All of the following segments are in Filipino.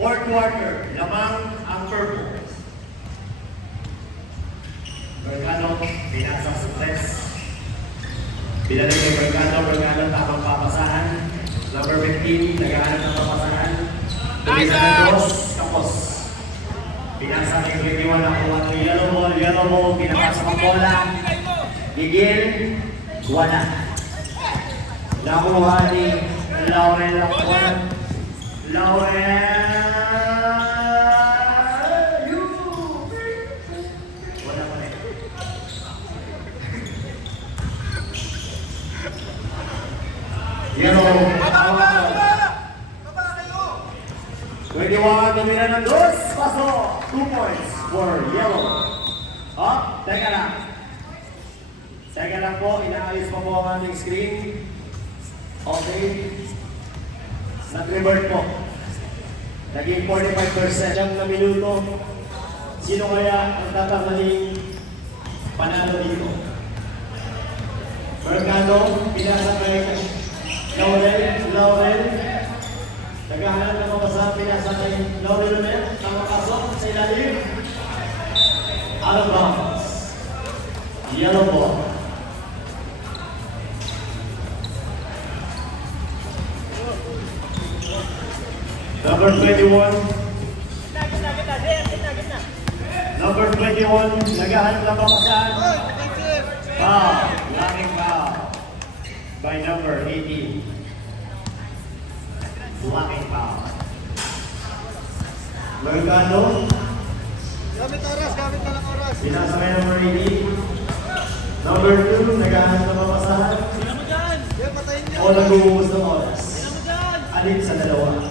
Fourth quarter, lamang ang purple. Bergano, pinasang success. Pinalik kay Bergano, tamang papasahan. Number 15, naghahanap ng papasahan. Tumisa ng dos, kapos. Pinasa kay 21, nakuha ng yellow ball, pinapasok ang bola. Gigil, wala. Nakuha ni Laurel ang bola. Laurel! Wala pa rin. Yellow. 21, tumira ng dos. Paso. 2 points for yellow. Teka lang. Teka lang po, inaayos pa po ang ating screen. Okay. Nag-revert po. Naging 45% lang na minuto. Sino kaya ang tatanghaling panalo dito? Bergano, pinasa kay Laurel. Naghahanap ng mabasa, pinasa kay Laurel ulit. Nakapasok sa ilalim. Out of bounds. Yellow ball. Number 21. Number 21, naghahanap ng pamasahan. Foul. Laking foul. By number 18. Laking foul. Bergano. Gamit na lang oras. Pinasa kay number 18. Number 2, naghahanap ng pamasahan. Patayin niyo. O nag-uubos ng oras. Alin sa dalawa?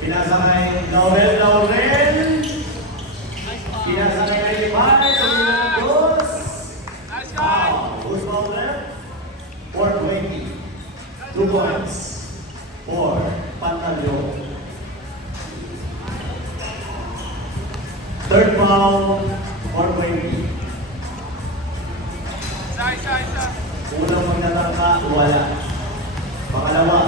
Pinasa kay Laurel. Pinasa kay 95. Dos. Who's ball left? 420. 2 points. 4. Pantalyo. Third foul. 420. Unang magtatangka, wala. Pangalawa.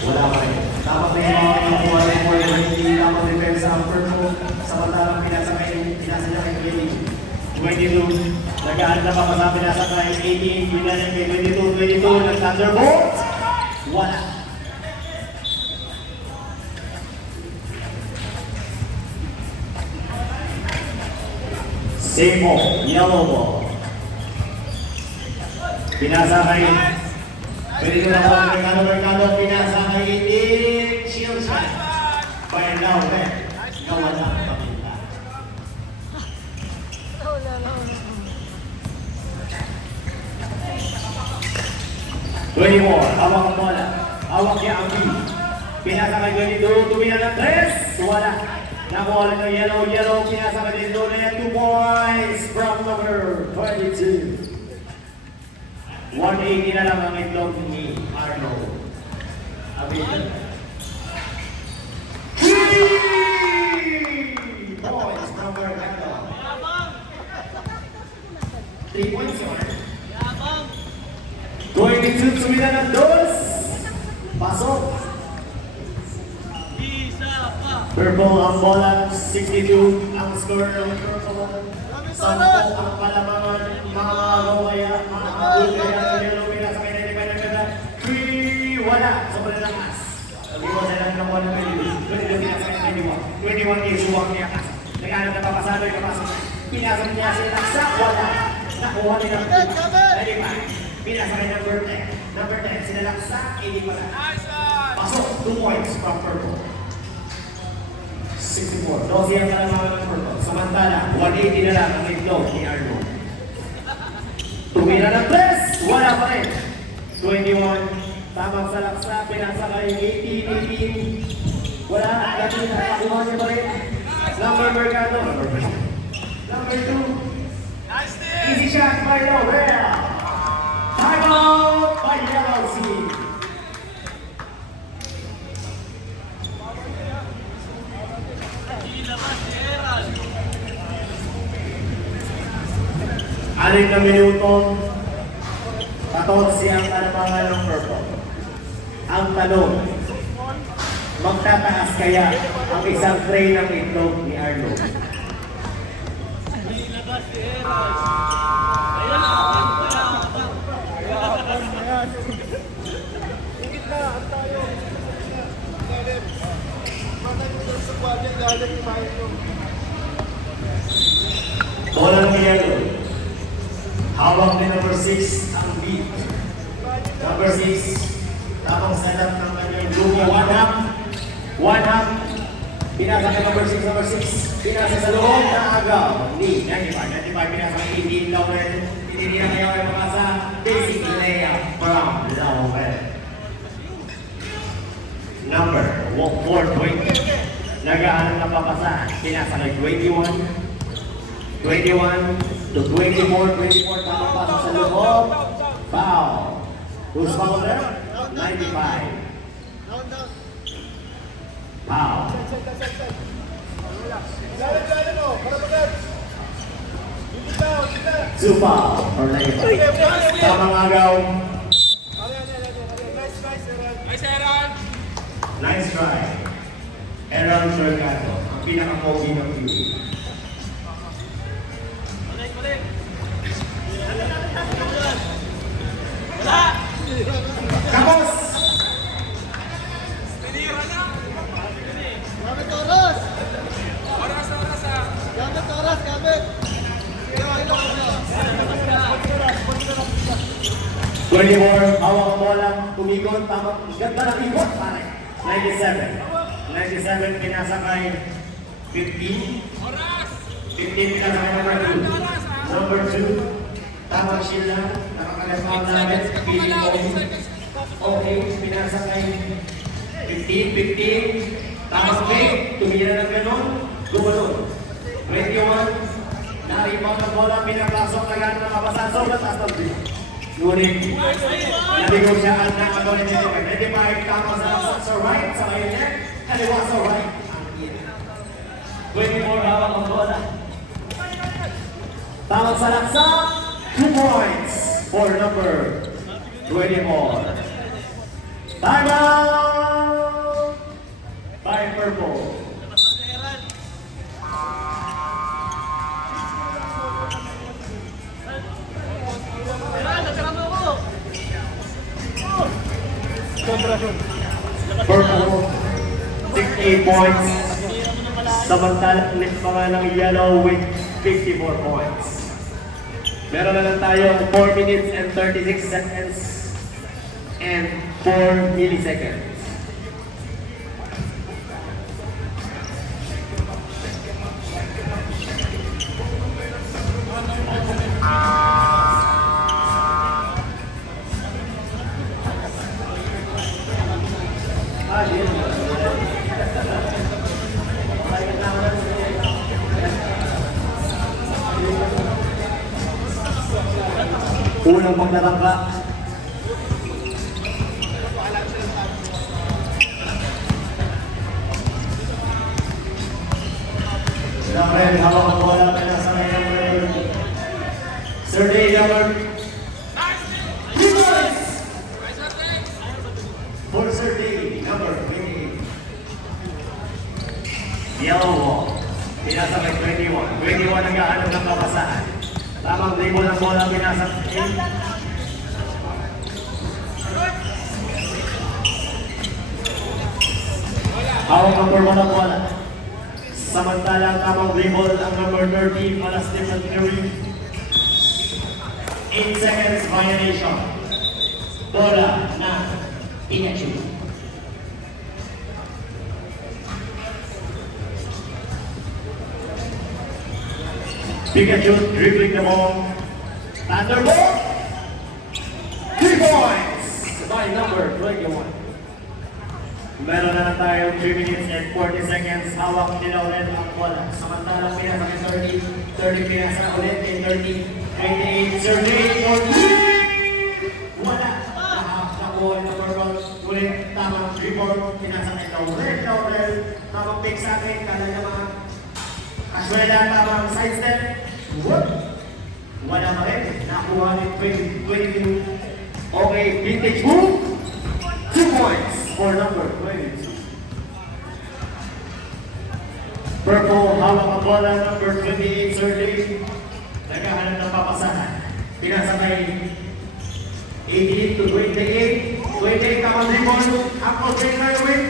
Wala pa rin. Dapat na yung mga kinukuha ng 420, dapat defense ang purple. Samantalang pinasa niya kay 22. Nag-aan na pa pa sa pinasa kay 18. Pinasa kay 22. Nag-thunderbolt. Wala. Same ball. Yellow ball. Pinasa kay Pwede na ako Bergano, pinasa kay Itik, shield shot. By Laurel, nawala ang pamilya. 24, hawak ang bola. Hawak niya ang B. Pinasa kay 22, tumina ng 3, wala. Nakuha ng yellow, pinasa kay 22, 2 points from number 22. 180 na lang ang itlog ni Arnold. Abitan. 3 points from Bergano. 3 points yun. 22, sumila ng dos. Pasok. Purple ang bola, 62 ang score ng purple. 10 ang palamangan, mga kaya, mga yellow, pinasa kay 95 na ganda. 3, wala. Sobrang lakas. Iwasan lang ng 1 minute. 22 pinasa kay 21. 21 isuwag niya. Nag-anong na papasado yung kapasok. Pinasa niya sila sa wala. Nakuha nila. 95. Pinasa kay number 10. Number 10, sinalaksa, 80 wala. Pasok, 2 points from purple. 64. 12 ang kalamangan ng purple. Samantala, 180 na lang ang itlog ni Arnold. Tumira ng press, wala pa rin. 21, tamang sa laksa, pinasa kay 18. Wala, dati nakakuha niya pa rin. Number Bergano. Number 2. Easy shot by Laurel. Time out by Yellow Sea. Anim na minuto, 14 ang kalamangan ng purple. Ang tanong, magtataas kaya ang isang tray ng itlog ni Arlo? Higit na, ang tayo. Galit. Matay mo doon sa kwadyan, galit yung bahay nyo. Bola ng yellow. Hawak ni number 6 ang beat. Number 6, tamang setup ng kanyang lugi. One half. Pinasa kay number 6. Pinasa sa loob na agaw. Ni 95. Pinasa kay 18 Lauren. Tinitira kayo kay Makasa. Basic layup from Lauren. Number 420. Nagahanap ng papasahan. Pinasa kay 21 to 24, tamang pasok sa loob. Foul. Who's foul there? 95. Down, down. Foul. Galit mo, para magad. Higit na, higit na. Two foul or 95. Tamang agaw. Nice, Aaron. Nice try. Aaron Mercado, ang pinaka-pogi ng team. Kapos! Gamit oras. Gamit oras, gamit. 24, hawak ang bola, tumikot, tamang ganda ng ikot, pare. 97, pinasa kay 15. 15 pinasa kay number 2. Number 2, tamang shield lang, nakakagasama namin, feeling okay, pinasa kay 15, tamang fake, tumira ng ganon, gumanon. 21, naribaw ng bola, pinapasok na gano'n ng kapasan, sobrang taas ng view. Ngunit, naligaw siya ang nakagawa niya. 25, tama sa right, sa kayo niya, kaliwa sa right. 24, hawak ang bola. Tawag sa laksa, 2 points for number 24. Time out! By purple. Purple, 68 points. Samantalang ulit pa nga ng yellow with 54 points. Meron na lang tayo 4 minutes and 36 seconds and 4 milliseconds. Unang pagtatangka. Gabriel, hawak ang bola, pinasa kay Gabriel. Sergey Gabriel. For Sergey, number 28. Yellow ball. Pinasa kay 21. 21 ang gahanap ng kapasahan. Tamang dribble ng bola, pinasa kay hawak ang number 1 ng bola. Samantalang tamang dribble ang number 30, para Stephen Curry. 8 seconds violation. Bola na Pikachu. Pikachu dribbling the ball. Thunderbolt. 3 points by number 21. Meron na tayo 3 minutes and 40 seconds. Hawak nila ulit ang bola. Samantalang pinasa kay 30 pinasa ulit kay 30. 28, Sergey for 3! Wala! Nakuha ng number 1. Ulit, tamang dribble. Pinasa kay Laurel. Tamang pick sa akin. Kala niya mga Aswela, tamang sidestep. Wala pa rin. Nakuha ni 22. Okay, vintage move. 2 points. hawak ang bola, number 28, Sergey. Naghahanap ng papasahan. Pinasakay 18 to 28. 28 ang dribble. Ang container with.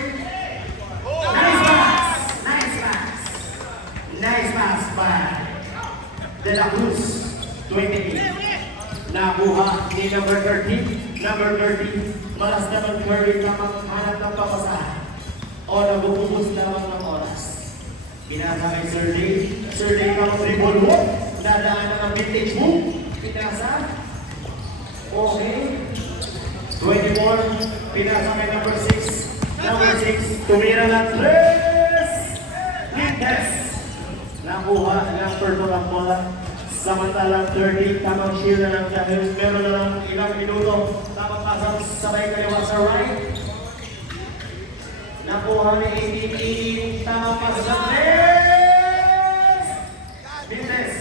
Nice pass! Nice pass! Nice pass by De La Cruz. 28. Nakuha ni number 30. Number 30. Malas naman Curry na maghanap ng papasahan. O nagububos lamang ng oras. Pinasa kay Sergey. Sergey ka mag-dribble mo. Dadaan ang vintage move. Pinasa. Okay. 24. Pinasa kay number 6. Number 6. Tumira ng 3. Lindes. Nakuha ng purple ang bola. Samantalang 30. Tamang shield na lang dahil meron na lang ilang minuto. Tamang pasang sabay kaliwa sa right. Nakuha ni 18. Tamang pasang sa 3. Lindes.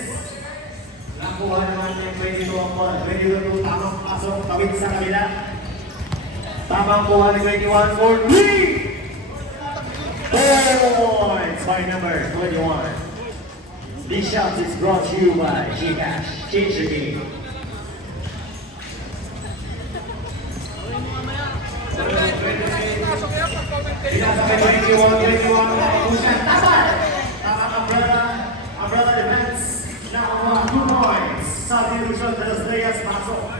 Nakuha naman ng 22 ang bola. 22 tamang pasok. Kawit sa kabila. Tamang kuha ni 21 for 3 points by number 21. This shot is brought to you by Gcash. Change the game. Pinasa kay 21. Tapal! Tamang umbrella defense. Nakuha 2 points. Substitution de los Reyes pasok.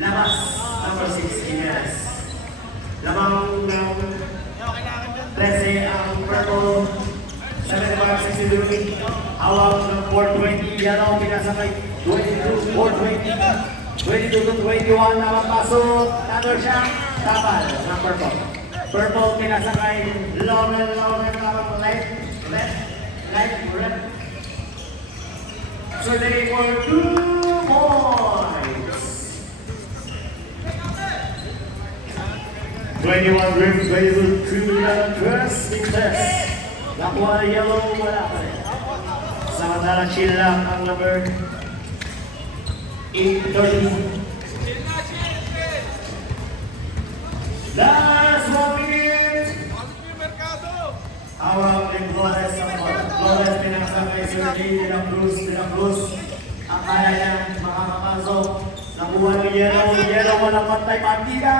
Labas. Number 6, Jimenez. Lamang ng 13 ang purple. 75-62. Hawak ng 420. Yellow. Pinasakay 22. 420. 22 to 21. Namang pasok. Tanor siya. Tapal ng purple. Purple pinasakay. Lower. Namang light. Red. So they for 2 points. 21 rims, 22 criminal dressing test. Nakuha na yellow, wala pa rin. Samantalang chill lang ang number 8-13. Last 1 minute. Hawak ng Flores ang bola. Flores pinasakay Sergey De La Cruz. Ang kaya niya makakapasok. Nakuha ng yellow, walang pantay partida.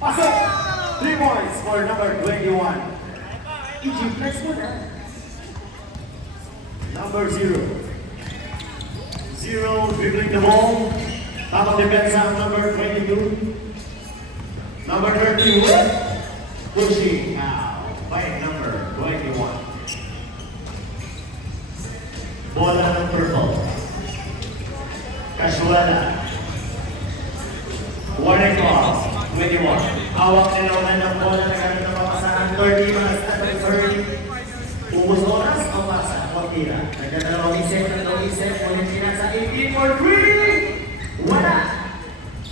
Pasok! 3 points for number 21. Egypt, let's go na. Number 0. 0, dribbling the ball. Tamang depensa ang number 22. Number 31. Pushing out by number 21. Bola ng purple. Casuala. Warning clock. 21. Hawak nila naman ng bola na gamit ng papasahan. 30 mas at 30. Ubus oras o pasa. O tira. Nagdadalawang isip. Ulit sila sa 18 for 3. Wala.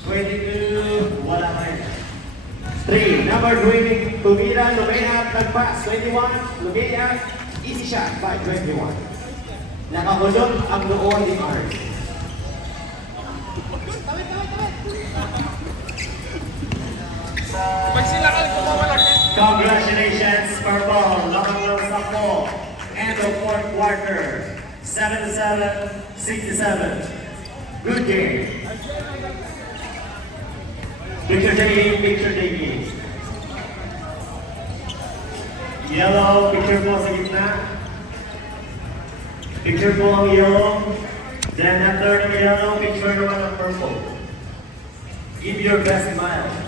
22. Wala pa rin. 3. Number 20. Tumira. Lumea. Tagpas. 21. Lumea. Easy shot by 21. Nakakulong ang noon ni Art. Congratulations, Purple. Lamang lang sa po. End of 4th quarter. 77-67. Good game. Picture taking. Yellow, picture po sa gitna. Picture po ang yellow. Then after the yellow, picture naman ang purple. Give your best smile.